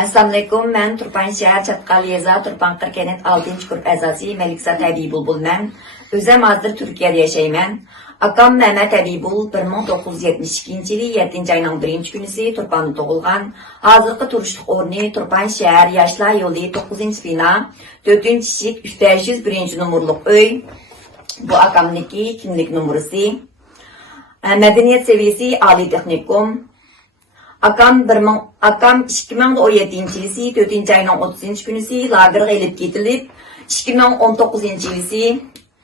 Assalamualaikum, men Turpan shahar Chatkal yeza Turpan Qirkenet 6-guruh a'zosi Melikza Tabibul men. O'zim hozir Turkiyada yashayman. Akam Mehmet Tabibul 1972 yili 7-oyning 1-kunisi Turpanda tug'ilgan. Hozirgi turishlik o'rni Turpan shahar Yoshlar yo'li 9-bino 4-eshik 301 nomerlik uy. Bu akamniki kimlik numarasi. Madaniyat seviyesi Ali Texnikum. Akam 2017 yili 4-oyning 30-kunisi lagerga elib ketilib, 2019 yili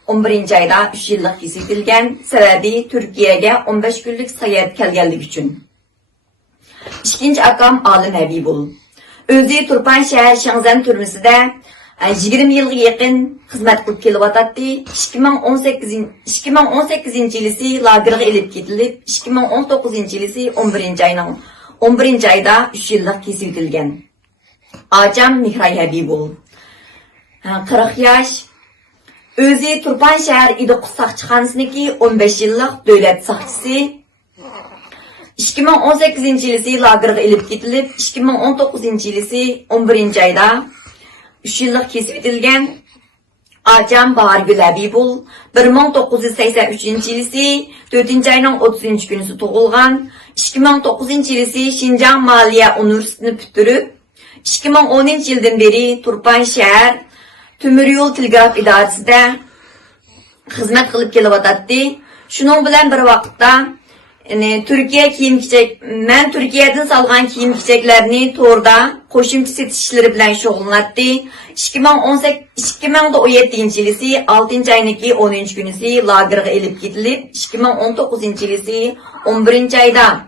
11-oyda 3 yillik kesilgan. Sababi Turkiyaga 15 kunlik sayohat kelganligi uchun. Ikkinchi akam Alim Habibul. O'zi Turpan shahar Shangzan turmusida 20 yilga yaqin xizmat qilib kelyapti. 2018 yili lagerga elib ketilib, 2019 yili 11-oyda 3 yillik kesilgan. Acam Mihray Habibul. 40 yosh. O'zi Turpan shahar idiq saqchixonasiniki 15 yillik davlat saqchisi. 2018 yili lagerga elib ketilib, 2019 yili 11-oyda 3 yillik kesilgan. Acam Bahargul Habibul 1983 yili 4-oyning 30-kunisi tug'ilgan. 2009 yili Şinjan Maliye Üniversitesini bitirib, 2010 yildan beri Turpan shahar Temir yo'l telegraf idorasida xizmat qilib kelyapti. Shuning bilan bir vaqtda Turkiya kiyim-kechak, men Turkiyadan salgan kiyim-kechaklarni to'rda qo'shimcha setish ishlari bilan shug'ullanadi. 2017 yili 6-oyniki 10-kunisi lagerga elib ketilib, 2019 yili 11-oyda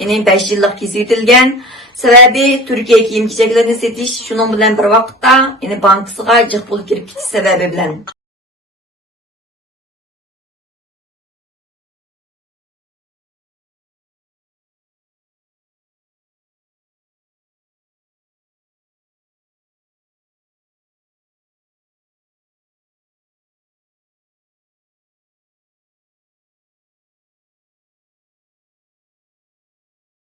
5 yillik kesilgan. Sababi Turkiya kiyim-kechaklarini setish, shuning bilan bir vaqtda bankasiga jiq pul kirib ketish sababi bilan.